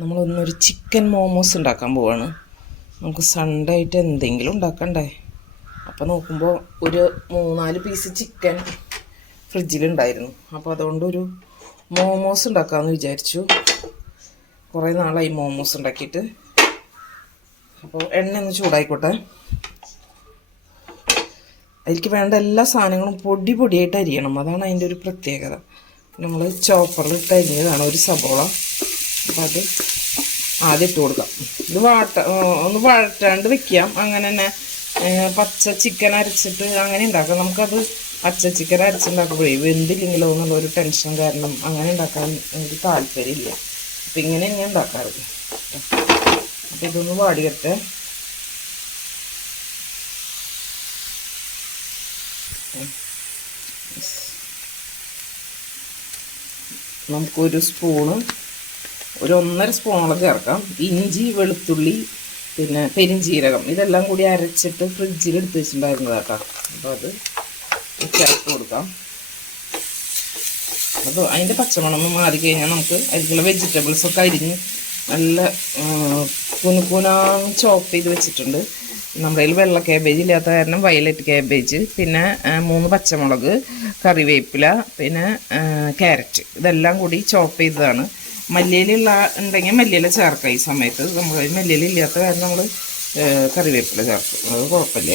നമ്മളൊന്നൊരു chicken momos ഉണ്ടാക്കാൻ പോവാണ്. നമുക്ക് സൺഡേ ആയിട്ട് എന്തെങ്കിലും ഉണ്ടാക്കണ്ടേ. അപ്പോൾ നോക്കുമ്പോൾ ഒരു 3-4 പീസ് ചിക്കൻ ഫ്രിഡ്ജിലുണ്ടായിരുന്നു. അപ്പോൾ അതുകൊണ്ടൊരു മോമോസ് ഉണ്ടാക്കാമെന്ന് വിചാരിച്ചു. കുറേ നാളായി മോമോസ് ഉണ്ടാക്കിയിട്ട്. അപ്പോൾ എണ്ണ ഒന്ന് ചൂടായിക്കോട്ടെ. അതിലേക്ക് വേണ്ട എല്ലാ സാധനങ്ങളും പൊടിയായിട്ട് അരിയണം. അതാണ് അതിൻ്റെ ഒരു പ്രത്യേകത. നമ്മൾ ചോപ്പറിലിട്ട് അരിഞ്ഞതാണ് ഒരു സബോള. അപ്പോൾ അത് ആദ്യം ഇട്ട് കൊടുക്കാം. ഇത് ഒന്ന് വഴറ്റാണ്ട് വെക്കാം. അങ്ങനെ തന്നെ പച്ച ചിക്കൻ അരച്ചിട്ട് അങ്ങനെ ഉണ്ടാക്കാം. നമുക്കത് പച്ച ചിക്കൻ അരച്ചുണ്ടാക്കുമ്പോഴേ വെന്തില്ലെങ്കിലോ എന്നുള്ളൊരു ടെൻഷൻ കാരണം അങ്ങനെ ഉണ്ടാക്കാൻ എനിക്ക് താല്പര്യമില്ല. അപ്പം ഇങ്ങനെ തന്നെ ഉണ്ടാക്കാറ്. അപ്പം ഇതൊന്ന് വാടിയട്ടെ. നമുക്കൊരു സ്പൂണ്, ഒരു 1.5 സ്പൂണോളം ചേർക്കാം. ഇഞ്ചി, വെളുത്തുള്ളി, പിന്നെ പെരിഞ്ചീരകം ഇതെല്ലാം കൂടി അരച്ചിട്ട് ഫ്രിഡ്ജിൽ എടുത്ത് വെച്ചിട്ടുണ്ടായിരുന്നത് കേട്ടോ. അപ്പോൾ അത് ചേർത്ത് കൊടുക്കാം. അപ്പോൾ അതിൻ്റെ പച്ചമണം മാറി കഴിഞ്ഞാൽ നമുക്ക് അതിലുള്ള വെജിറ്റബിൾസൊക്കെ അരിഞ്ഞ് നല്ല കുനുകുനാന്ന് ചോപ്പ് ചെയ്ത് വെച്ചിട്ടുണ്ട്. നമ്മുടെ കയ്യിൽ വെള്ള കാബേജ് ഇല്ലാത്ത കാരണം വയലറ്റ് കാബേജ്, പിന്നെ 3 പച്ചമുളക്, കറിവേപ്പില, പിന്നെ ക്യാരറ്റ് ഇതെല്ലാം കൂടി ചോപ്പ് ചെയ്തതാണ്. മല്ലിയില ഉണ്ടെങ്കിൽ മല്ലിയില ചേർക്കാം. ഈ സമയത്ത് നമ്മൾ മല്ലിയില ഇല്ലാത്ത കാരണം നമ്മൾ കറിവേപ്പില ചേർക്കും. അത് കുഴപ്പമില്ല.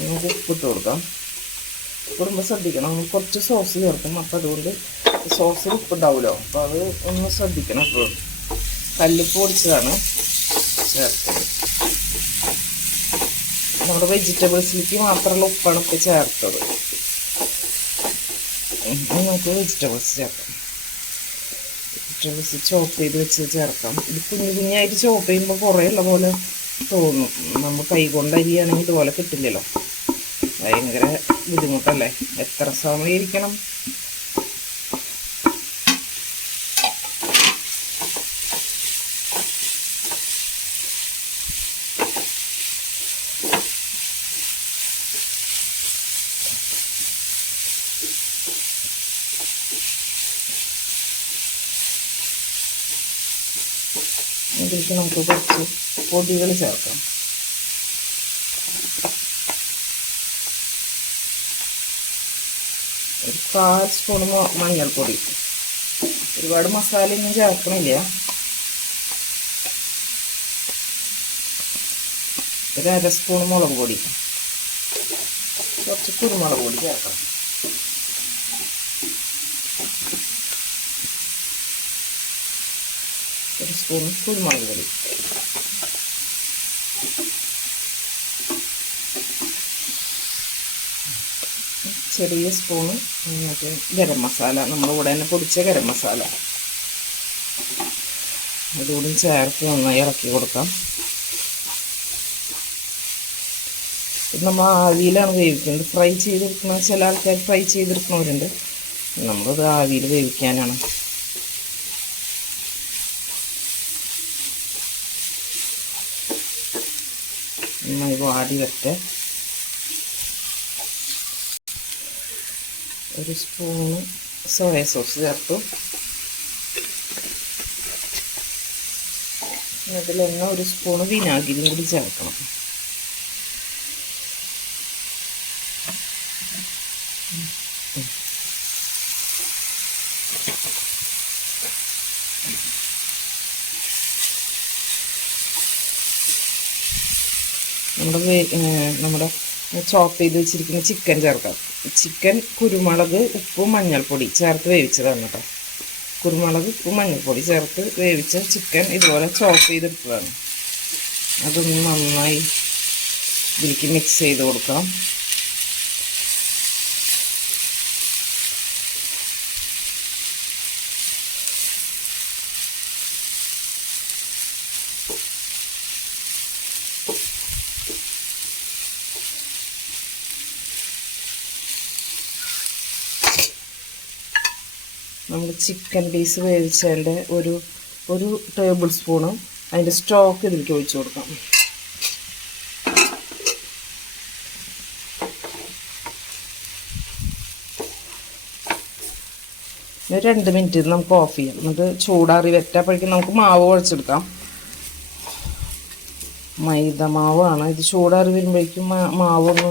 നമുക്ക് ഉപ്പിട്ട് കൊടുക്കാം. ഉപ്പിടുമ്പോൾ ശ്രദ്ധിക്കണം, നമ്മൾ കുറച്ച് സോസ് ചേർക്കും. അപ്പോൾ അതുകൊണ്ട് സോസിൽ ഉപ്പുണ്ടാവുമല്ലോ, അപ്പോൾ അത് ഒന്ന് ശ്രദ്ധിക്കണം. എപ്പോഴും കല്ലുപ്പ് പൊടിച്ചതാണ് ചേർത്തത്. നമ്മുടെ വെജിറ്റബിൾസിലേക്ക് മാത്രമുള്ള ഉപ്പാണ് ഇപ്പോൾ ചേർത്തത്. നമുക്ക് വെജിറ്റബിൾസ് ചേർക്കാം. വെജിറ്റബിൾസ് ചോപ്പ് ചെയ്ത് വെച്ച് ചേർക്കാം. ഇത് കുഞ്ഞായിട്ട് ചോപ്പ് ചെയ്യുമ്പോൾ കുറേ ഉള്ള പോലെ തോന്നും. നമ്മൾ കൈ കൊണ്ട് അരിയാണെങ്കിൽ ഇതുപോലെ കിട്ടില്ലല്ലോ. ഭയങ്കര ബുദ്ധിമുട്ടല്ലേ. എത്ര സമയം ഇരിക്കണം. ഇതിലേക്ക് നമുക്ക് കുറച്ച് പൊടികൾ ചേർക്കാം. ഒരു 1/4 സ്പൂൺ മഞ്ഞൾപ്പൊടി. ഒരുപാട് മസാലയൊന്നും ചേർക്കണില്ല. ഒരു 1/2 സ്പൂൺ മുളക് പൊടി, കുറച്ച് കുരുമുളക് പൊടി ചേർക്കണം. ഒരു സ്പൂൺ കുരുമുളക് പൊടി, ചെറിയ സ്പൂണ് മറ്റേ ഗരം മസാല, നമ്മളിവിടെ തന്നെ പൊടിച്ച ഗരം മസാല അതുകൂടി ചേർത്ത് നന്നായി ഇളക്കി കൊടുക്കാം. ഇത് നമ്മൾ ആവിയിലാണ് വേവിക്കുന്നത്. ഫ്രൈ ചെയ്തെടുക്കുന്ന ചില ആൾക്കാർ ഫ്രൈ ചെയ്തെടുക്കുന്നവരുണ്ട്. നമ്മളത് ആവിയിൽ വേവിക്കാനാണ്. നന്നായി വാടി വരട്ടെ. ഒരു സ്പൂണ് സോയ സോസ് ചേർത്തു. അതിൽ തന്നെ ഒരു സ്പൂണ് വിനാഗിരിയും കൂടി ചേർക്കണം. നമ്മുടെ ചോപ്പ് ചെയ്ത് വെച്ചിരിക്കുന്ന ചിക്കൻ ചേർക്കാം. ചിക്കൻ കുരുമുളക്, ഉപ്പ്, മഞ്ഞൾപ്പൊടി ചേർത്ത് വേവിച്ചതാണ് കേട്ടോ. കുരുമുളക്, ഉപ്പ്, മഞ്ഞൾപ്പൊടി ചേർത്ത് വേവിച്ച ചിക്കൻ ഇതുപോലെ ചോപ്പ് ചെയ്തെടുത്തതാണ്. അതൊന്ന് നന്നായി ഇതിലേക്ക് മിക്സ് ചെയ്ത് കൊടുക്കാം. നമ്മൾ ചിക്കൻ പീസ് വേവിച്ചതിൻ്റെ ഒരു ടേബിൾ സ്പൂണ് അതിൻ്റെ സ്റ്റോക്ക് ഇതിലേക്ക് ഒഴിച്ച് കൊടുക്കാം. ഒരു 2 മിനിറ്റ് നമുക്ക് ഓഫ് ചെയ്യാം. എന്നിട്ട് ചൂടാറി വെറ്റപ്പോഴേക്കും നമുക്ക് മാവ് കുഴച്ചെടുക്കാം. മൈദ മാവാണ് ഇത്. ചൂടാറി വരുമ്പോഴേക്കും മാവൊന്ന്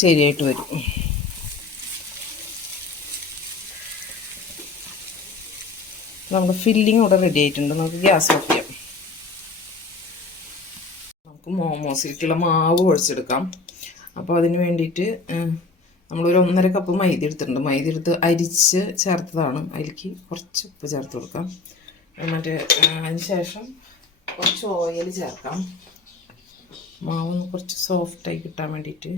ശരിയായിട്ട് വരും. നമ്മുടെ ഫില്ലിങ് ഇവിടെ റെഡി ആയിട്ടുണ്ട്. നമുക്ക് ഗ്യാസ് ഓഫ് ചെയ്യാം. നമുക്ക് മോമോസിലേക്കുള്ള മാവ് കുഴച്ചെടുക്കാം. അപ്പോൾ അതിന് വേണ്ടിയിട്ട് നമ്മളൊരു 1.5 കപ്പ് മൈദ എടുത്തിട്ടുണ്ട്. മൈദ എടുത്ത് അരിച്ച് ചേർത്തതാണ്. അതിലേക്ക് കുറച്ച് ഉപ്പ് ചേർത്ത് കൊടുക്കാം. അതിന് ശേഷം കുറച്ച് ഓയിൽ ചേർക്കാം. മാവൊന്ന് കുറച്ച് സോഫ്റ്റായി കിട്ടാൻ വേണ്ടിയിട്ട്.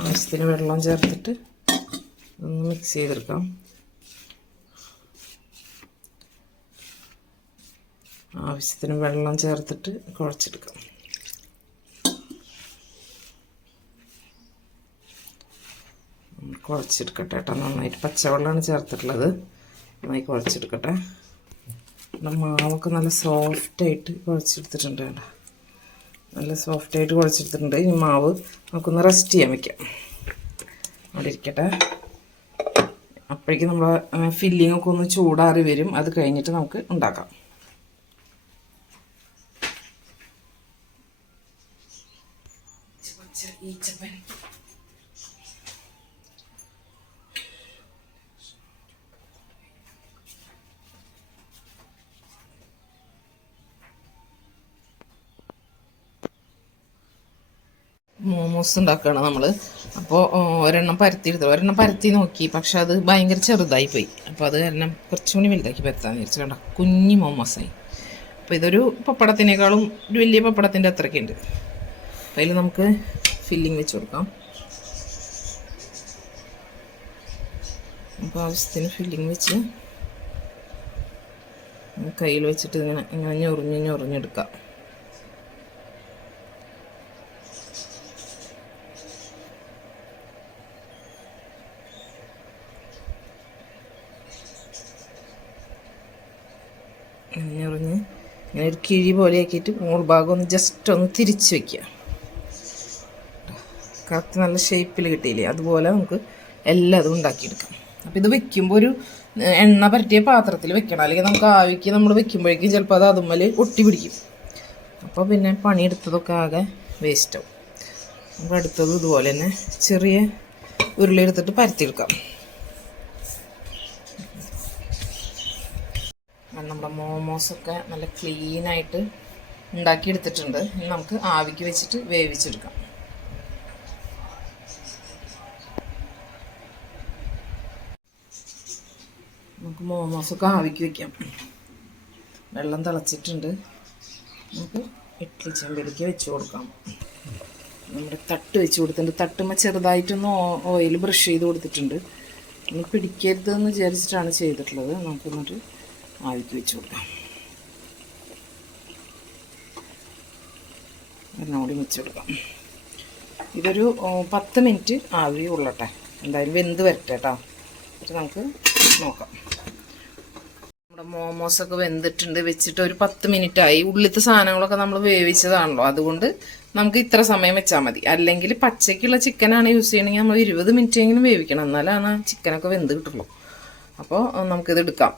ആവശ്യത്തിന് വെള്ളം ചേർത്തിട്ട് ഒന്ന് മിക്സ് ചെയ്തെടുക്കാം. ആവശ്യത്തിന് വെള്ളം ചേർത്തിട്ട് കുഴച്ചെടുക്കാം. കുഴച്ചെടുക്കട്ടെ കേട്ടോ. നന്നായിട്ട് പച്ചവെള്ളമാണ് ചേർത്തിട്ടുള്ളത്. നന്നായി കുഴച്ചെടുക്കട്ടെ. മാവൊക്കെ നല്ല സോഫ്റ്റായിട്ട് കുഴച്ചെടുത്തിട്ടുണ്ട് കേട്ടോ. നല്ല സോഫ്റ്റായിട്ട് കുഴച്ചെടുത്തിട്ടുണ്ട്. ഈ മാവ് നമുക്കൊന്ന് റെസ്റ്റ് ചെയ്യാൻ വയ്ക്കാം. അവിടെ ഇരിക്കട്ടെ. അപ്പോഴേക്കും നമ്മൾ ഫില്ലിംഗ് ഒക്കെ ഒന്ന് ചൂടാറി വരും. അത് കഴിഞ്ഞിട്ട് നമുക്ക് ഉണ്ടാക്കാം. മോമോസ് ഉണ്ടാക്കുകയാണ് നമ്മൾ. അപ്പോൾ ഒരെണ്ണം പരത്തി നോക്കി. പക്ഷെ അത് ഭയങ്കര ചെറുതായി പോയി. അപ്പോൾ അത് കാരണം കുറച്ചുകൂടി വലുതാക്കി പരത്താൻ വിചാരിച്ചു. കണ്ട കുഞ്ഞി മോമോസായി. അപ്പോൾ ഇതൊരു പപ്പടത്തിനേക്കാളും ഒരു വലിയ പപ്പടത്തിൻ്റെ അത്രയ്ക്ക് ഉണ്ട്. അപ്പോൾ അതിൽ നമുക്ക് ഫില്ലിങ് വെച്ച് കൊടുക്കാം. അപ്പോൾ ആവശ്യത്തിന് ഫില്ലിങ് വെച്ച് കയ്യിൽ വെച്ചിട്ട് ഇങ്ങനെ ഞൊറിഞ്ഞെടുക്കാം. ഞൊറിഞ്ഞ് ഇങ്ങനെ ഒരു കിഴി പോലെ ആക്കിയിട്ട് മോൾ ഭാഗം ഒന്ന് ജസ്റ്റ് ഒന്ന് തിരിച്ച് വയ്ക്കുക. കറക്റ്റ് നല്ല ഷേപ്പിൽ കിട്ടിയില്ലേ? അതുപോലെ നമുക്ക് എല്ലാതും ഉണ്ടാക്കിയെടുക്കാം. അപ്പോൾ ഇത് വെക്കുമ്പോൾ ഒരു എണ്ണ പരട്ടിയ പാത്രത്തിൽ വെക്കണം. അല്ലെങ്കിൽ നമുക്ക് ആവിക്ക് നമ്മൾ വെക്കുമ്പോഴേക്കും ചിലപ്പോൾ അത് അതുമ്മൽ ഒട്ടി പിടിക്കും. അപ്പോൾ പിന്നെ പണിയെടുത്തതൊക്കെ ആകെ വേസ്റ്റാവും. നമുക്ക് അടുത്തത് ഇതുപോലെ തന്നെ ചെറിയ ഉരുളി എടുത്തിട്ട് പരത്തിയെടുക്കാം. നമ്മുടെ മോമോസൊക്കെ നല്ല ക്ലീനായിട്ട് ഉണ്ടാക്കിയെടുത്തിട്ടുണ്ട്. ഇനി നമുക്ക് ആവിക്ക് വെച്ചിട്ട് വേവിച്ചെടുക്കാം. നമുക്ക് മോമോസൊക്കെ ആവിക്ക് വയ്ക്കാം. വെള്ളം തിളച്ചിട്ടുണ്ട്. നമുക്ക് ഇഡ്ഡലി ചെമ്പിലേക്ക് വെച്ച് കൊടുക്കാം. നമ്മുടെ തട്ട് വെച്ച് കൊടുത്തിട്ടുണ്ട്. തട്ടുമ്പോൾ ചെറുതായിട്ടൊന്ന് ഓയിൽ ബ്രഷ് ചെയ്ത് കൊടുത്തിട്ടുണ്ട്. ഒന്ന് പിടിക്കരുതെന്ന് വിചാരിച്ചിട്ടാണ് ചെയ്തിട്ടുള്ളത്. നമുക്ക് എന്നിട്ട് ആവിക്ക് വെച്ച് കൊടുക്കാം. ഒരെണ്ണോടി വെച്ച് കൊടുക്കാം. ഇതൊരു 10 മിനിറ്റ് ആവി ഉള്ളട്ടെ. എന്തായാലും വെന്ത് വരട്ടെ കേട്ടോ. എന്നിട്ട് നമുക്ക് നോക്കാം. നമ്മുടെ മോമോസൊക്കെ വെന്തിട്ടുണ്ട്. വെച്ചിട്ട് ഒരു 10 മിനിറ്റായി. ഉള്ളിലത്തെ സാധനങ്ങളൊക്കെ നമ്മൾ വേവിച്ചതാണല്ലോ. അതുകൊണ്ട് നമുക്ക് ഇത്ര സമയം വെച്ചാൽ മതി. അല്ലെങ്കിൽ പച്ചയ്ക്കുള്ള ചിക്കനാണ് യൂസ് ചെയ്യണമെങ്കിൽ നമ്മൾ 20 മിനിറ്റെങ്കിലും വേവിക്കണം. എന്നാലാണ് ചിക്കനൊക്കെ വെന്ത് കിട്ടുള്ളൂ. അപ്പോൾ നമുക്കിത് എടുക്കാം.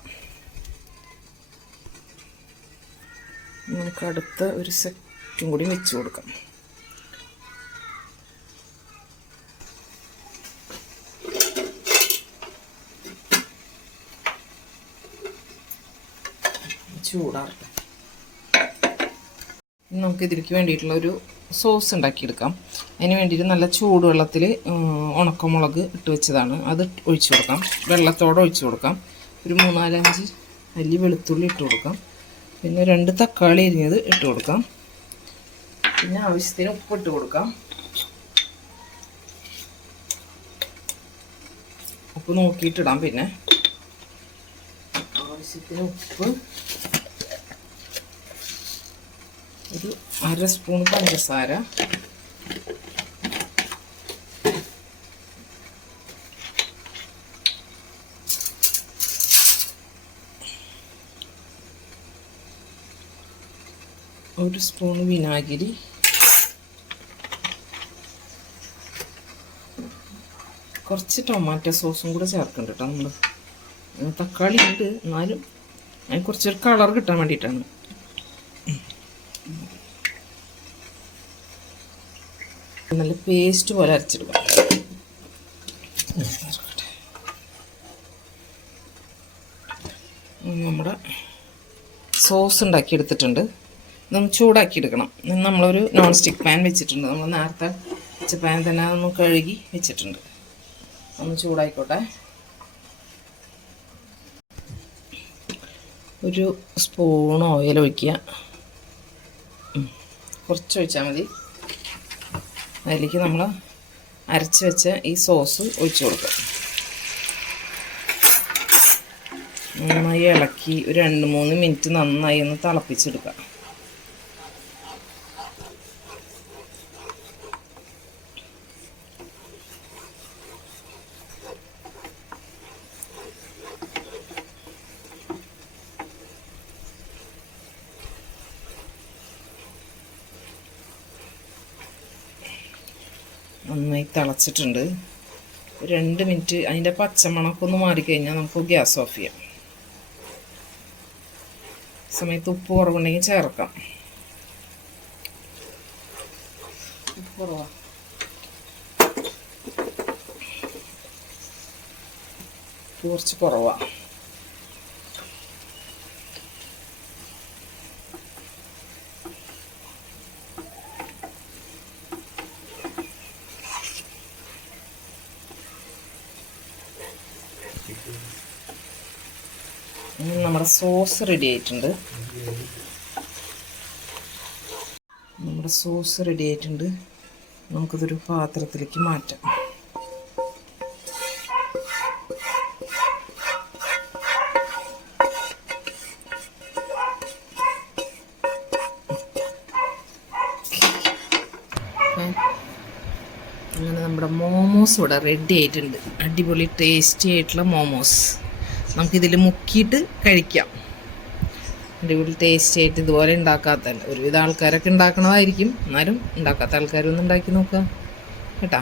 നമുക്ക് അടുത്ത ഒരു സെറ്റും കൂടി വെച്ച് കൊടുക്കാം. ചൂടാറട്ടെ. നമുക്ക് ഇതിലേക്ക് വേണ്ടിയിട്ടുള്ള ഒരു സോസ് ഉണ്ടാക്കിയെടുക്കാം. അതിന് വേണ്ടിയിട്ട് നല്ല ചൂടുവെള്ളത്തിൽ ഉണക്കമുളക് ഇട്ട് വെച്ചതാണ്. അത് ഒഴിച്ചു കൊടുക്കാം. വെള്ളത്തോടെ ഒഴിച്ചു കൊടുക്കാം. ഒരു 3-4-5 അല്ലി വെളുത്തുള്ളി ഇട്ട് കൊടുക്കാം. പിന്നെ 2 തക്കാളി അരിഞ്ഞത് ഇട്ട് കൊടുക്കാം. പിന്നെ ആവശ്യത്തിന് ഉപ്പ് ഇട്ട് കൊടുക്കാം. ഉപ്പ് നോക്കിയിട്ടിടാം. പിന്നെ ആവശ്യത്തിന് ഉപ്പ്, ഒരു 1/2 സ്പൂൺ പഞ്ചസാര, ഒരു സ്പൂൺ വിനാഗിരി, കുറച്ച് ടൊമാറ്റോ സോസും കൂടെ ചേർക്കുന്നുണ്ട് കേട്ടോ നമ്മൾ. തക്കാളി ഉണ്ട്, എന്നാലും അതിന് കുറച്ചൊരു കളർ കിട്ടാൻ വേണ്ടിയിട്ടാണ്. നല്ല പേസ്റ്റ് പോലെ അരച്ചെടുക്കാം. നമ്മുടെ സോസ് ഉണ്ടാക്കി എടുത്തിട്ടുണ്ട്. ഇതൊന്ന് ചൂടാക്കി എടുക്കണം. നമ്മളൊരു നോൺ സ്റ്റിക്ക് പാൻ വെച്ചിട്ടുണ്ട്. നമ്മൾ നേരത്തെ വെച്ച പാൻ തന്നെ അതൊന്ന് കഴുകി വെച്ചിട്ടുണ്ട്. ഒന്ന് ചൂടായിക്കോട്ടെ. ഒരു സ്പൂൺ ഓയിൽ ഒഴിക്കുക. കുറച്ച് ഒഴിച്ചാൽ മതി. അതിലേക്ക് നമ്മൾ അരച്ച് വെച്ച ഈ സോസ് ഒഴിച്ചു കൊടുക്കുക. നന്നായി ഇളക്കി ഒരു 2-3 മിനിറ്റ് നന്നായി ഒന്ന് തിളപ്പിച്ചെടുക്കുക. നന്നായി തിളച്ചിട്ടുണ്ട്. 2 മിനിറ്റ് അതിൻ്റെ പച്ചമണമൊക്കെ ഒന്ന് മാറിക്കഴിഞ്ഞാൽ നമുക്ക് ഗ്യാസ് ഓഫ് ചെയ്യാം. സമയത്ത് ഉപ്പ് കുറവുണ്ടെങ്കിൽ ചേർക്കാം. ഉപ്പ് കുറവാ, കുറച്ച് കുറവാ. നമ്മുടെ സോസ് റെഡി ആയിട്ടുണ്ട്. നമുക്കിതൊരു പാത്രത്തിലേക്ക് മാറ്റാം. അങ്ങനെ നമ്മുടെ മോമോസ് ഇവിടെ റെഡി ആയിട്ടുണ്ട്. അടിപൊളി ടേസ്റ്റി ആയിട്ടുള്ള മോമോസ് നമുക്കിതിൽ മുക്കിയിട്ട് കഴിക്കാം. അടിപൊളി ടേസ്റ്റി ആയിട്ട്. ഇതുപോലെ ഉണ്ടാക്കാത്തല്ല, ഒരുവിധ ആൾക്കാരൊക്കെ ഉണ്ടാക്കണതായിരിക്കും, എന്നാലും ഉണ്ടാക്കാത്ത ആൾക്കാരൊന്നും ഉണ്ടാക്കി നോക്കുക കേട്ടോ.